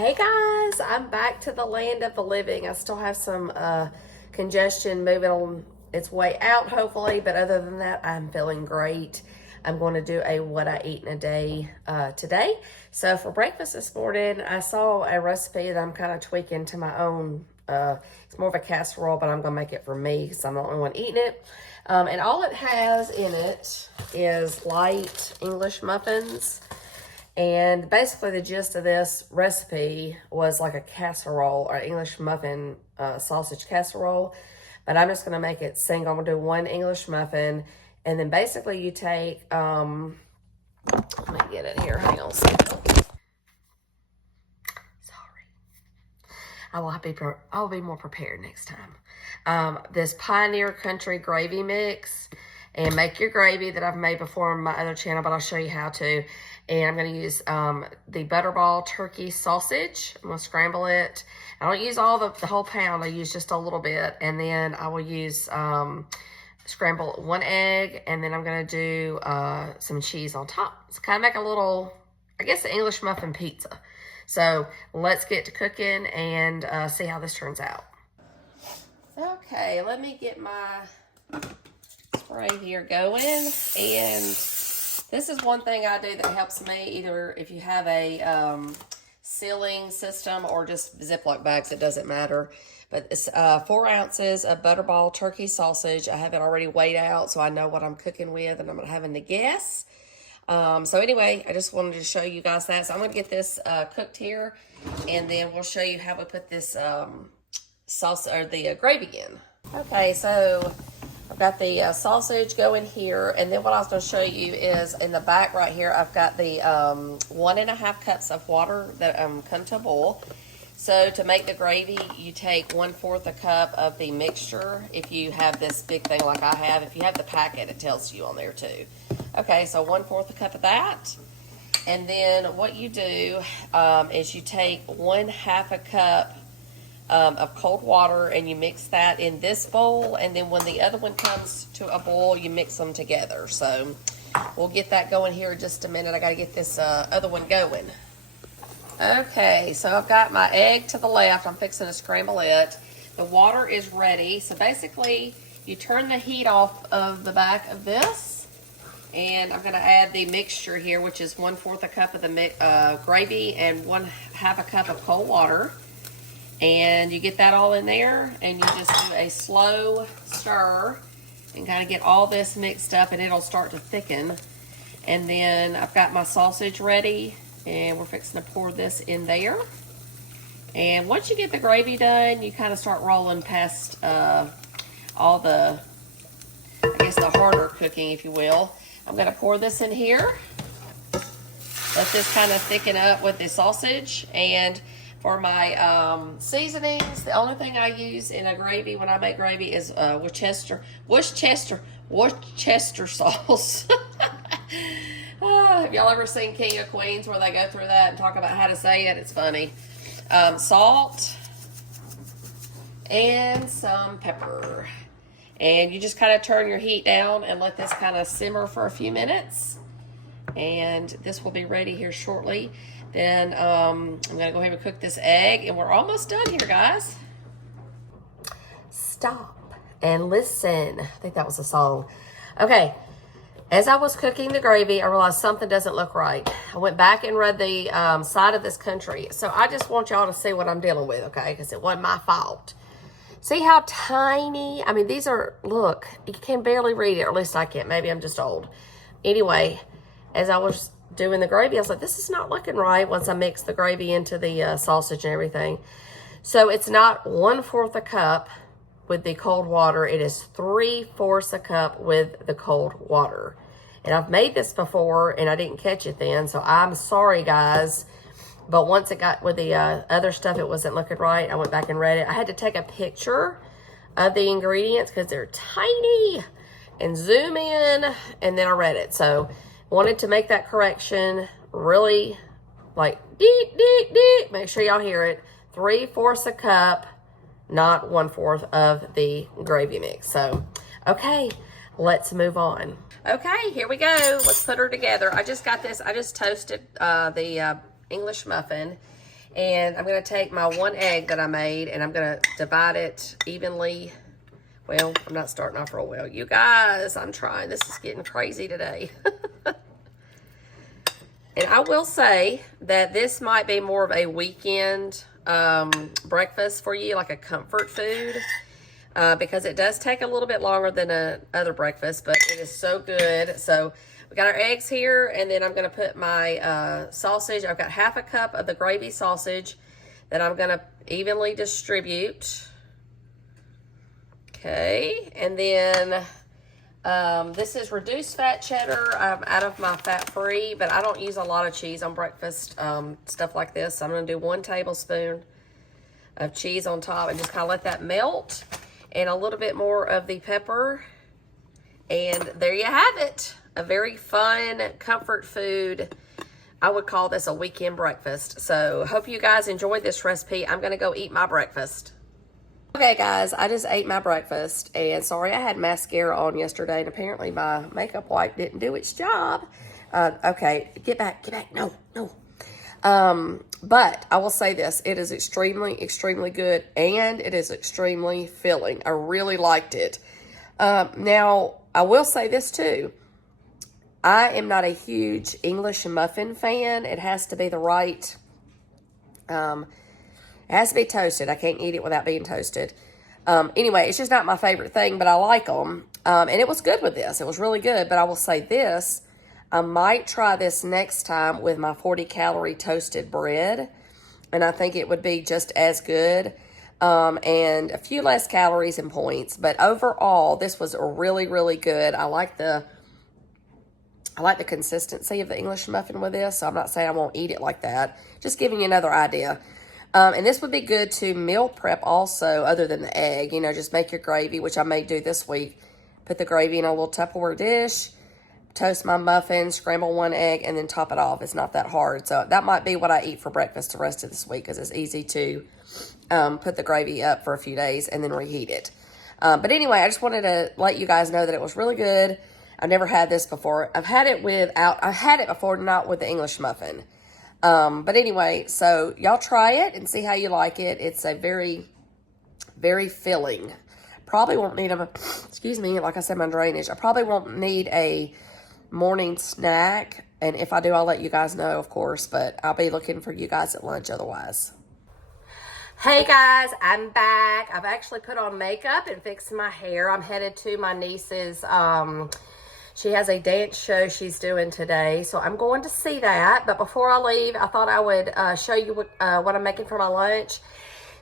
Hey guys, I'm back to the land of the living. I still have some congestion moving on its way out, hopefully, but other than that, I'm feeling great. I'm going to do a what I eat in a day today. So for breakfast this morning, I saw a recipe that I'm kind of tweaking to my own. It's more of a casserole, but I'm going to make it for me because I'm the only one eating it. And all it has in it is light English muffins. And basically the gist of this recipe was like a casserole or English muffin sausage casserole. But I'm just going to make it single. I'm going to do one English muffin. And then basically you take, let me get it here. Hang on a second. Sorry. I'll be more prepared next time. This Pioneer Country gravy mix. And make your gravy that I've made before on my other channel, but I'll show you how to. And I'm going to use the Butterball turkey sausage. I'm going to scramble it. I don't use all the whole pound. I use just a little bit. And then I will use, scramble one egg. And then I'm going to do some cheese on top. So kind of make a little, I guess, an English muffin pizza. So let's get to cooking and see how this turns out. Okay, let me get my spray here going. And this is one thing I do that helps me, either if you have a sealing system or just Ziploc bags, it doesn't matter. But it's 4 ounces of Butterball turkey sausage. I have it already weighed out, so I know what I'm cooking with, and I'm not having to guess. So anyway, I just wanted to show you guys that. So I'm going to get this cooked here, and then we'll show you how we put this sauce or the gravy in. Okay, so I've got the sausage going here, and then what I was going to show you is in the back right here, I've got the 1.5 cups of water that come to a boil. So to make the gravy, you take 1/4 a cup of the mixture. If you have this big thing like I have, if you have the packet, it tells you on there too. Okay, so 1/4 a cup of that. And then what you do is you take 1/2 a cup of cold water, and you mix that in this bowl, and then when the other one comes to a boil, you mix them together. So we'll get that going here in just a minute. I got to get this other one going. Okay, so I've got my egg to the left. I'm fixing to scramble it. The water is ready. So basically, you turn the heat off of the back of this, and I'm going to add the mixture here, which is 1/4 a cup of the gravy and 1/2 a cup of cold water. And you get that all in there, and you just do a slow stir and kind of get all this mixed up, and it'll start to thicken. And then I've got my sausage ready, and we're fixing to pour this in there. And once you get the gravy done, you kind of start rolling past all the, I guess, the harder cooking, if you will. I'm going to pour this in here. Let this kind of thicken up with the sausage. And for my seasonings, the only thing I use in a gravy when I make gravy is Worcester sauce. Have y'all ever seen King of Queens where they go through that and talk about how to say it? It's funny. Salt and some pepper. And you just kind of turn your heat down and let this kind of simmer for a few minutes. And this will be ready here shortly. Then I'm going to go ahead and cook this egg, and we're almost done here, guys. Stop and listen. I think that was a song. Okay, as I was cooking the gravy, I realized something doesn't look right. I went back and read the side of this country. So I just want y'all to see what I'm dealing with, okay, because it wasn't my fault. See how tiny, I mean, these are, look, you can barely read it, or at least I can't. Maybe I'm just old. Anyway, as I was doing the gravy, I was like, this is not looking right once I mix the gravy into the sausage and everything. So it's not 1/4 a cup with the cold water. It is 3/4 a cup with the cold water. And I've made this before, and I didn't catch it then, so I'm sorry, guys. But once it got with the other stuff, it wasn't looking right. I went back and read it. I had to take a picture of the ingredients because they're tiny and zoom in, and then I read it. So wanted to make that correction really like deep, deep, deep. Make sure y'all hear it. 3/4 a cup, not 1/4 of the gravy mix. So, okay, let's move on. Okay, here we go. Let's put her together. I just got this. I just toasted the English muffin. And I'm going to take my 1 egg that I made, and I'm going to divide it evenly. Well, I'm not starting off real well. You guys, I'm trying. This is getting crazy today. And I will say that this might be more of a weekend breakfast for you, like a comfort food. Because it does take a little bit longer than other breakfast, but it is so good. So we got our eggs here, and then I'm going to put my sausage. I've got half a cup of the gravy sausage that I'm going to evenly distribute. Okay, and then this is reduced fat cheddar. I'm out of my fat-free, but I don't use a lot of cheese on breakfast, stuff like this. So I'm going to do 1 tablespoon of cheese on top and just kind of let that melt. And a little bit more of the pepper. And there you have it. A very fun comfort food. I would call this a weekend breakfast. So hope you guys enjoyed this recipe. I'm going to go eat my breakfast. Okay, guys, I just ate my breakfast. And sorry, I had mascara on yesterday. And apparently my makeup wipe didn't do its job. Okay, get back. No. But I will say this, it is extremely, extremely good, and it is extremely filling. I really liked it. Now, I will say this too. I am not a huge English muffin fan. It has to be the right, it has to be toasted. I can't eat it without being toasted. Anyway, it's just not my favorite thing, but I like them. And it was good with this. It was really good, but I will say this. I might try this next time with my 40-calorie toasted bread, and I think it would be just as good, and a few less calories and points. But overall, this was really, really good. I like the consistency of the English muffin with this, so I'm not saying I won't eat it like that. Just giving you another idea. And this would be good to meal prep also, other than the egg. You know, just make your gravy, which I may do this week. Put the gravy in a little Tupperware dish. Toast my muffin, scramble 1 egg, and then top it off. It's not that hard. So that might be what I eat for breakfast the rest of this week, because it's easy to put the gravy up for a few days and then reheat it. But anyway, I just wanted to let you guys know that it was really good. I've never had this before. I've had it before, not with the English muffin. But anyway, so y'all try it and see how you like it. It's a very, very filling. Probably won't need excuse me, like I said, my drainage. I probably won't need a morning snack, and if I do, I'll let you guys know, of course, but I'll be looking for you guys at lunch otherwise. Hey guys, I'm back. I've actually put on makeup and fixed my hair. I'm headed to my niece's, she has a dance show she's doing today, so I'm going to see that. But before I leave, I thought I would show you what I'm making for my lunch.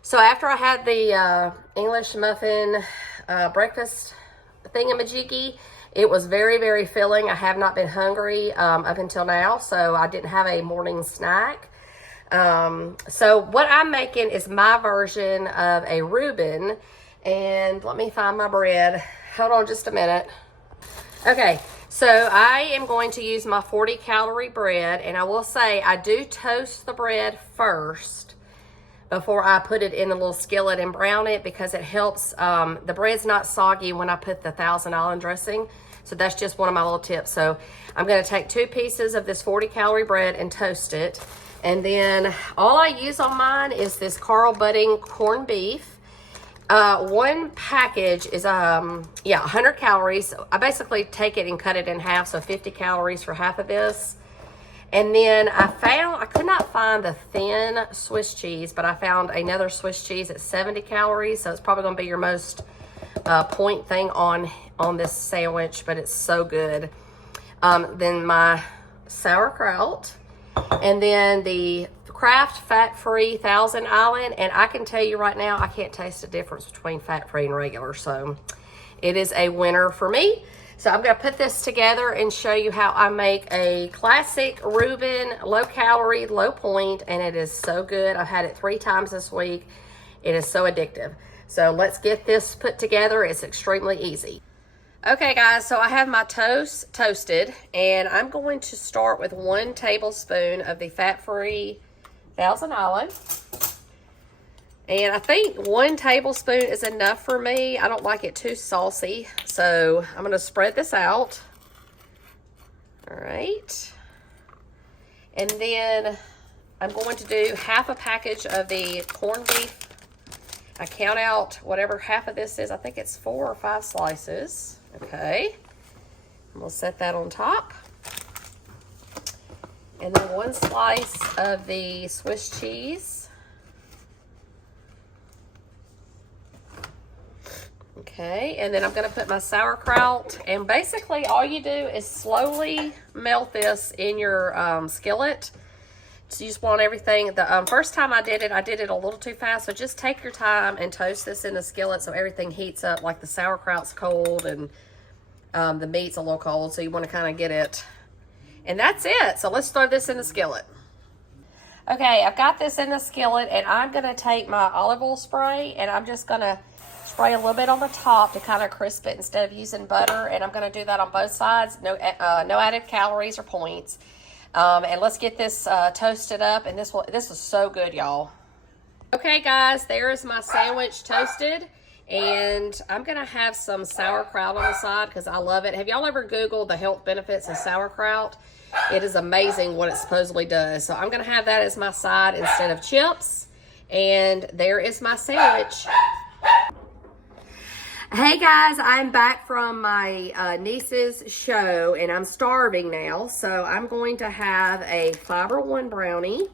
So after I had the English muffin breakfast thingamajiggy, it was very, very filling. I have not been hungry up until now, so I didn't have a morning snack. So what I'm making is my version of a Reuben. And let me find my bread. Hold on just a minute. Okay, so I am going to use my 40-calorie bread. And I will say I do toast the bread first before I put it in a little skillet and brown it, because it helps, the bread's not soggy when I put the Thousand Island dressing. So that's just one of my little tips. So I'm going to take 2 pieces of this 40-calorie bread and toast it. And then all I use on mine is this Carl Budding corned beef. One package is, 100 calories. I basically take it and cut it in half, so 50 calories for half of this. And then I could not find the thin Swiss cheese, but I found another Swiss cheese at 70 calories. So it's probably going to be your most point thing on this sandwich, but it's so good. Then my sauerkraut, and then the Kraft fat-free Thousand Island. And I can tell you right now, I can't taste the difference between fat-free and regular. So it is a winner for me. So I'm going to put this together and show you how I make a classic Reuben, low calorie, low point, and it is so good. I've had it 3 times this week. It is so addictive. So let's get this put together. It's extremely easy. Okay guys, so I have my toast toasted, and I'm going to start with 1 tablespoon of the fat-free Thousand Island. And I think 1 tablespoon is enough for me. I don't like it too saucy. So I'm going to spread this out. All right. And then I'm going to do half a package of the corned beef. I count out whatever half of this is. I think it's 4 or 5 slices. Okay. We'll set that on top. And then 1 slice of the Swiss cheese. Okay, and then I'm going to put my sauerkraut. And basically all you do is slowly melt this in your skillet. So you just want everything. The first time I did it a little too fast. So just take your time and toast this in the skillet so everything heats up, like the sauerkraut's cold and the meat's a little cold. So you want to kind of get it. And that's it. So let's throw this in the skillet. Okay, I've got this in the skillet, and I'm going to take my olive oil spray, and I'm just going to spray a little bit on the top to kind of crisp it instead of using butter. And I'm going to do that on both sides. No added calories or points. And let's get this toasted up, and this is so good, y'all. Okay, guys, there is my sandwich toasted, and I'm gonna have some sauerkraut on the side because I love it. Have y'all ever Googled the health benefits of sauerkraut? It is amazing what it supposedly does. So I'm gonna have that as my side instead of chips, and there is my sandwich. Hey guys, I'm back from my niece's show, and I'm starving now, so I'm going to have a Fiber One brownie,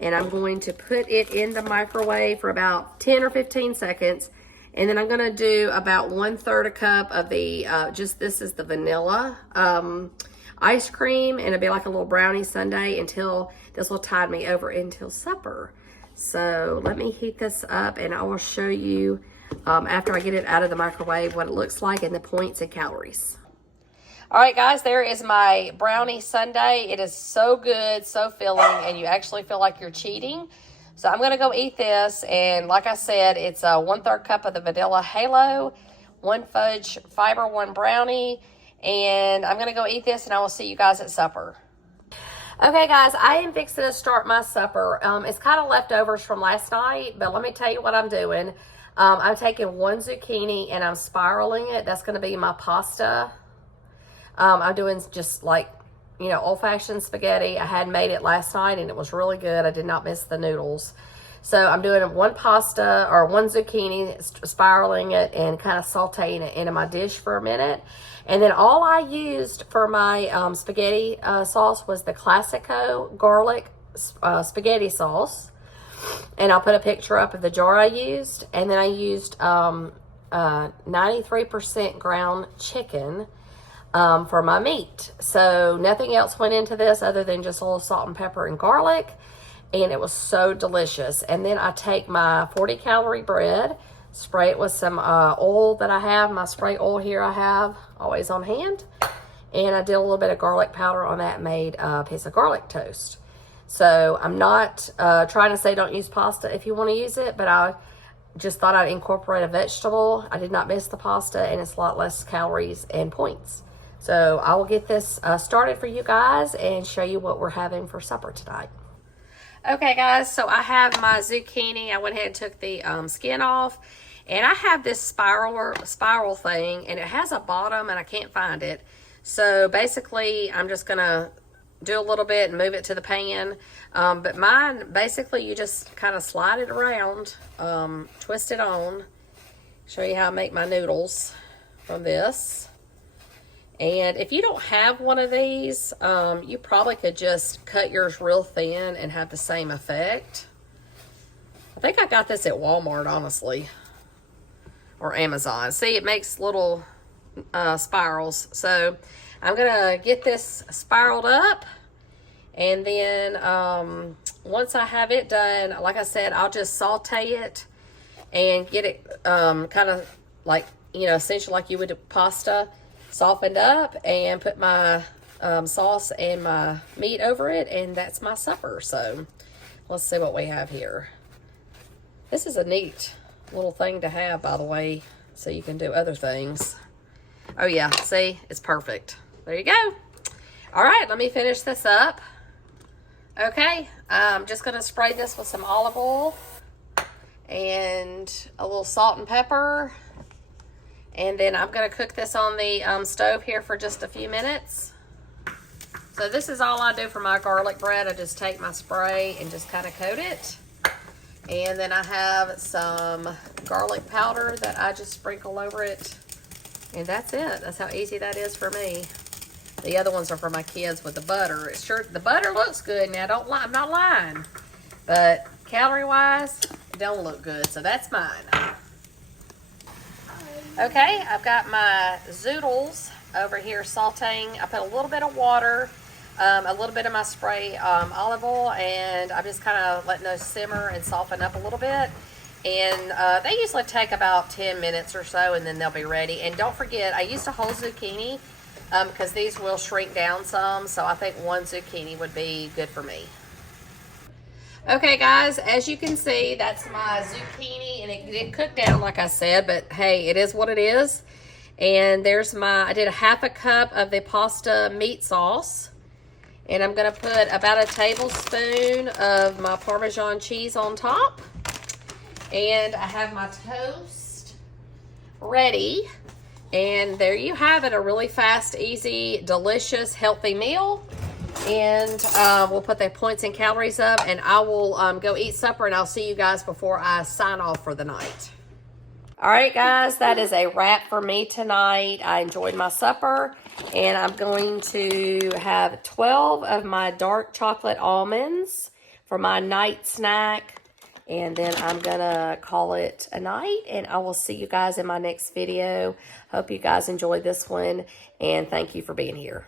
and I'm going to put it in the microwave for about 10 or 15 seconds, and then I'm going to do about 1/3 a cup of the, this is the vanilla ice cream, and it'll be like a little brownie sundae until, this will tide me over until supper. So let me heat this up, and I will show you after I get it out of the microwave what it looks like and the points and calories. All right, guys, there is my brownie sundae. It is so good, so filling, and you actually feel like you're cheating. So I'm going to go eat this, and like I said, it's a 1/3 cup of the vanilla halo, 1 fudge Fiber One brownie, and I'm going to go eat this, and I will see you guys at supper. Okay, guys, I am fixing to start my supper. It's kind of leftovers from last night, but let me tell you what I'm doing. I'm taking 1 zucchini and I'm spiraling it. That's going to be my pasta. I'm doing just like, you know, old-fashioned spaghetti. I had made it last night and it was really good. I did not miss the noodles. So I'm doing 1 pasta or 1 zucchini, spiraling it and kind of sauteing it into my dish for a minute. And then all I used for my spaghetti sauce was the Classico garlic spaghetti sauce. And I'll put a picture up of the jar I used. And then I used 93% ground chicken for my meat. So nothing else went into this other than just a little salt and pepper and garlic. And it was so delicious. And then I take my 40-calorie bread, spray it with some oil that I have. My spray oil here I have always on hand. And I did a little bit of garlic powder on that, made a piece of garlic toast. So I'm not trying to say don't use pasta if you want to use it, but I just thought I'd incorporate a vegetable. I did not miss the pasta, and it's a lot less calories and points. So I will get this started for you guys and show you what we're having for supper tonight. Okay, guys, so I have my zucchini. I went ahead and took the skin off, and I have this spiral thing, and it has a bottom, and I can't find it. So basically, I'm just going to do a little bit and move it to the pan. But mine, basically, you just kind of slide it around, twist it on. Show you how I make my noodles from this. And if you don't have one of these, you probably could just cut yours real thin and have the same effect. I think I got this at Walmart, honestly, or Amazon. See, it makes little spirals. So I'm gonna get this spiraled up, and then once I have it done, like I said, I'll just saute it and get it kind of like, you know, essentially like you would pasta, softened up, and put my sauce and my meat over it, and that's my supper. So let's see what we have here. This is a neat little thing to have, by the way, so you can do other things. Oh yeah, see, it's perfect. There you go. All right, let me finish this up. Okay, I'm just gonna spray this with some olive oil and a little salt and pepper. And then I'm gonna cook this on the stove here for just a few minutes. So this is all I do for my garlic bread. I just take my spray and just kind of coat it. And then I have some garlic powder that I just sprinkle over it. And that's it. That's how easy that is for me. The other ones are for my kids with the butter. It's sure, the butter looks good. Now, don't lie, I'm not lying. But calorie-wise, it don't look good. So that's mine. Okay, I've got my zoodles over here sauteing. I put a little bit of water, a little bit of my spray olive oil, and I'm just kind of letting those simmer and soften up a little bit. And they usually take about 10 minutes or so, and then they'll be ready. And don't forget, I used a whole zucchini because these will shrink down some, so I think one zucchini would be good for me. Okay, guys, as you can see, that's my zucchini, and it didn't cook down like I said, but hey, it is what it is. And there's I did a half a cup of the pasta meat sauce, and I'm gonna put about a tablespoon of my Parmesan cheese on top. And I have my toast ready, and there you have it, a really fast, easy, delicious, healthy meal. And we'll put the points and calories up, and I will go eat supper, and I'll see you guys before I sign off for the night. All right, guys, that is a wrap for me tonight. I enjoyed my supper, and I'm going to have 12 of my dark chocolate almonds for my night snack, and then I'm going to call it a night, and I will see you guys in my next video. Hope you guys enjoyed this one, and thank you for being here.